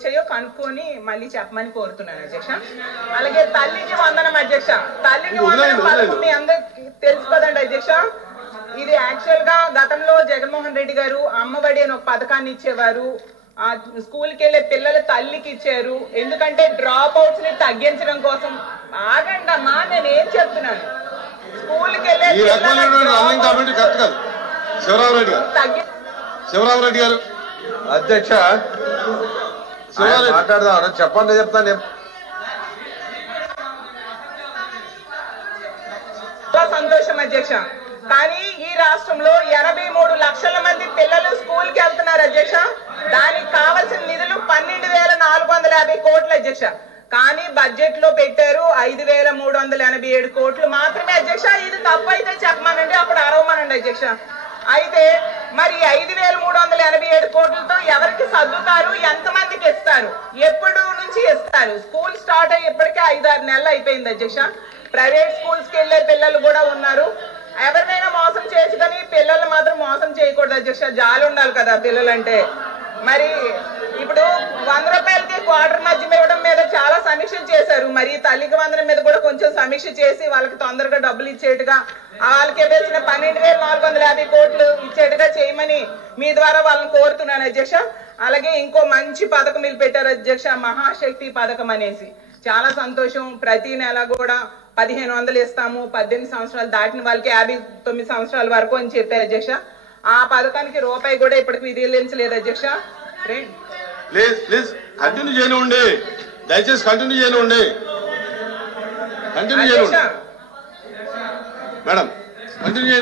వచ్చాయో కనుక్కొని మళ్ళీ చెప్పమని కోరుతున్నాను అధ్యక్ష. అలాగే తల్లికి వందనం అధ్యక్ష. తల్లికి వందనం పథకం మీ అందరికి తెలుసు కదండి అధ్యక్ష. ఇది యాక్చువల్ గా గతంలో జగన్మోహన్ రెడ్డి గారు అమ్మఒడి అని ఒక పథకాన్ని ఇచ్చేవారు. ఆ స్కూల్కి వెళ్ళే పిల్లల తల్లికి ఇచ్చారు. ఎందుకంటే డ్రాప్ అవుట్స్ ని తగ్గించడం కోసం. ఆగండి అమ్మా, నేనేం చెప్తున్నాను, స్కూల్కి వెళ్ళే శివరామరెడ్డి గారు అధ్యక్ష మాట్లాడదాం చెప్పండి, చెప్తాను. సంతోషం అధ్యక్ష. కానీ ఈ రాష్ట్రంలో 83 లక్షల మంది పిల్లలు స్కూల్ కి వెళ్తున్నారు అధ్యక్ష. దానికి కావాల్సిన నిధులు 12,450 కోట్లు అధ్యక్ష. కానీ బడ్జెట్ లో పెట్టారు 5,387 కోట్లు మాత్రమే అధ్యక్ష. ఇది తప్పు అయితే చెప్పమనండి, అప్పుడు అరవమనండి అధ్యక్ష. అయితే మరి 5,387 కోట్లతో ఎవరికి సర్దుతారు, ఎంతమందికి ఇస్తారు, ఎప్పుడు నుంచి ఇస్తారు? స్కూల్ స్టార్ట్ అయ్యి ఇప్పటికే 5-6 నెలలు అయిపోయింది అధ్యక్ష. ప్రైవేట్ స్కూల్స్ కి వెళ్లే పిల్లలు కూడా ఉన్నారు. ఎవరినైనా మోసం చేయొచ్చు కానీ పిల్లలు మాత్రం మోసం చేయకూడదు అధ్యక్ష. జాలి ఉండాలి కదా పిల్లలంటే. మరి ఇప్పుడు 100 రూపాయలకి క్వార్టర్ మద్యం ఇవ్వడం మీద చాలా సమీక్షలు చేశారు. మరి తల్లికి వందనం మీద కూడా కొంచెం సమీక్ష చేసి వాళ్ళకి తొందరగా డబ్బులు ఇచ్చేట్టుగా, వాళ్ళకి ఇవ్వాల్సిన 12,450 కోట్లు ఇచ్చేట్టుగా చేయమని మీ ద్వారా వాళ్ళని కోరుతున్నాను అధ్యక్ష. అలాగే ఇంకో మంచి పథకం మీరు పెట్టారు అధ్యక్ష, మహాశక్తి పథకం అనేసి. చాలా సంతోషం. ప్రతి నెల కూడా 1,500 ఇస్తాము, 18 సంవత్సరాలు దాటిన వాళ్ళకి 59 సంవత్సరాల వరకు అని చెప్పారు అధ్యక్ష. ఆ పథకానికి రూపాయి కూడా ఇప్పటికి విధించలేదు అధ్యక్ష. కంటిన్యూ చేయనివ్వండి, దయచేసి కంటిన్యూ చేయనివ్వండి. మేడం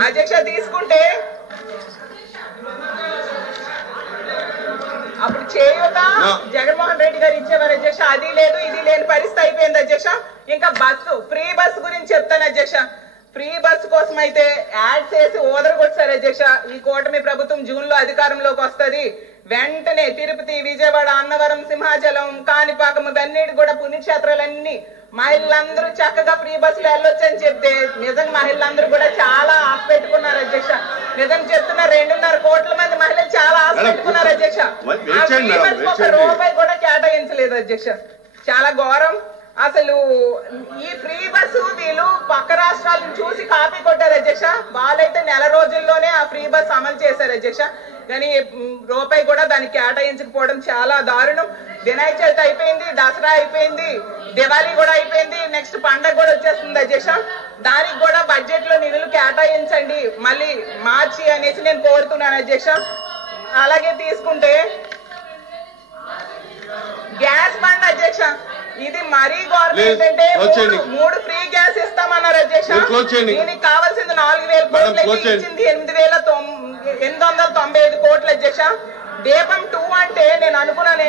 అధ్యక్ష తీసుకుంటే అప్పుడు చేయూత జగన్మోహన్ రెడ్డి గారు ఇచ్చేవారు అధ్యక్ష. అది లేదు, ఇది లేని పరిస్థితి అయిపోయింది అధ్యక్ష. ఇంకా బస్సు, ఫ్రీ బస్సు గురించి చెప్తాను అధ్యక్ష. ఫ్రీ బస్సు కోసం అయితే యాడ్ చేసి ఓదరగొచ్చారు అధ్యక్ష. ఈ కూటమి ప్రభుత్వం జూన్ లో అధికారంలోకి వస్తుంది. వెంటనే తిరుపతి, విజయవాడ, అన్నవరం, సింహాచలం, కాణిపాకం ఇవన్నీ కూడా పుణ్యక్షేత్రాలన్నీ మహిళలందరూ చక్కగా ఫ్రీ బస్సులు వెళ్ళొచ్చు అని చెప్తే నిజంగా మహిళలందరూ కూడా చాలా ఆశ పెట్టుకున్నారు అధ్యక్ష. నిజం చెప్తున్న 2.5 కోట్ల మంది మహిళలు చాలా ఆశ పెట్టుకున్నారు అధ్యక్ష. ఆ ఫ్రీ బస్ ఒక రూపాయి కూడా కేటాయించలేదు అధ్యక్ష. చాలా ఘోరం అసలు. ఈ ఫ్రీ బస్సు వీళ్ళు పక్క రాష్ట్రాలను చూసి కాపీ కొట్టారు అధ్యక్ష. వాళ్ళైతే నెల రోజుల్లోనే ఆ ఫ్రీ బస్ అమలు చేశారు అధ్యక్ష. కానీ రూపాయి కూడా దానికి కేటాయించకపోవడం చాలా దారుణం. వినాయక చవితి అయిపోయింది, దసరా అయిపోయింది, దివాళీ కూడా అయిపోయింది, నెక్స్ట్ పండగ కూడా వచ్చేస్తుంది అధ్యక్ష. దానికి కూడా బడ్జెట్ లో నిధులు కేటాయించండి మళ్ళీ మార్చి అనేసి నేను కోరుతున్నాను అధ్యక్ష. అలాగే తీసుకుంటే గ్యాస్ బండ్ అధ్యక్ష, ఇది మరీ గవర్నమెంట్ అంటే 3 ఫ్రీ గ్యాస్ ఇస్తామన్నారు అధ్యక్ష. దీనికి కావాల్సింది 4,000 కోట్లు ఇచ్చింది 895 కోట్లు అధ్యక్ష. దీపం 2 అంటే నేను అనుకున్నాను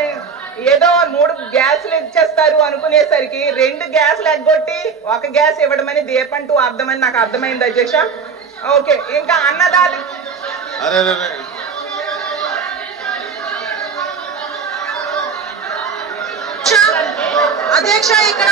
ఏదో 3 గ్యాసులు ఇచ్చేస్తారు అనుకునేసరికి 2 గ్యాసులు ఎగ్గొట్టి 1 గ్యాస్ ఇవ్వడమని దీపం 2 అర్థమని నాకు అర్థమైంది అధ్యక్ష. ఓకే, ఇంకా అన్నదాత అధ్యక్ష ఇక్కడ